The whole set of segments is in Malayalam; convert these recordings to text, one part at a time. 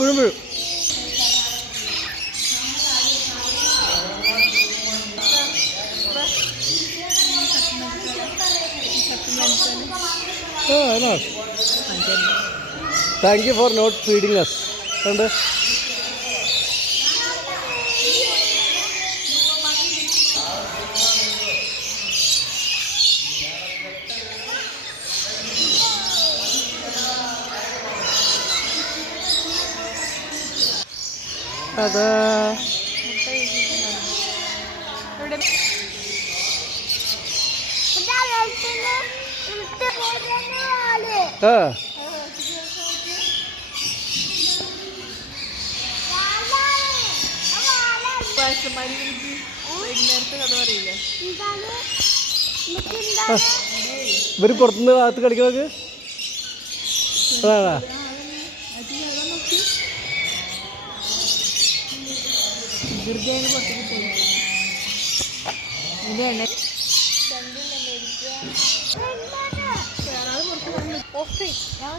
വീഴും വീഴും. Thank you for not feeding us. ഉണ്ട് അതാ ആ ഇവര് പുറത്തുനിന്ന് ഭാഗത്ത് കളിക്കണത് അതാണാ.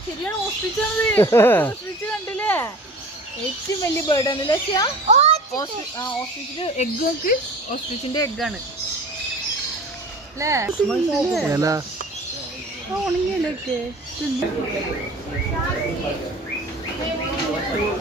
ശരിയാണ് ഓസ്ട്രിച്ച് കണ്ടില്ലേ? ഏറ്റവും വലിയ ബേർഡ് ആണല്ലേ? ഓസ്ട്രിച്ചിന്റെ എഗ് നോക്ക്, ഓസ്ട്രിച്ചിന്റെ എഗ്ഗാണ് അല്ലേ? ഉണങ്ങിയല്ലേ?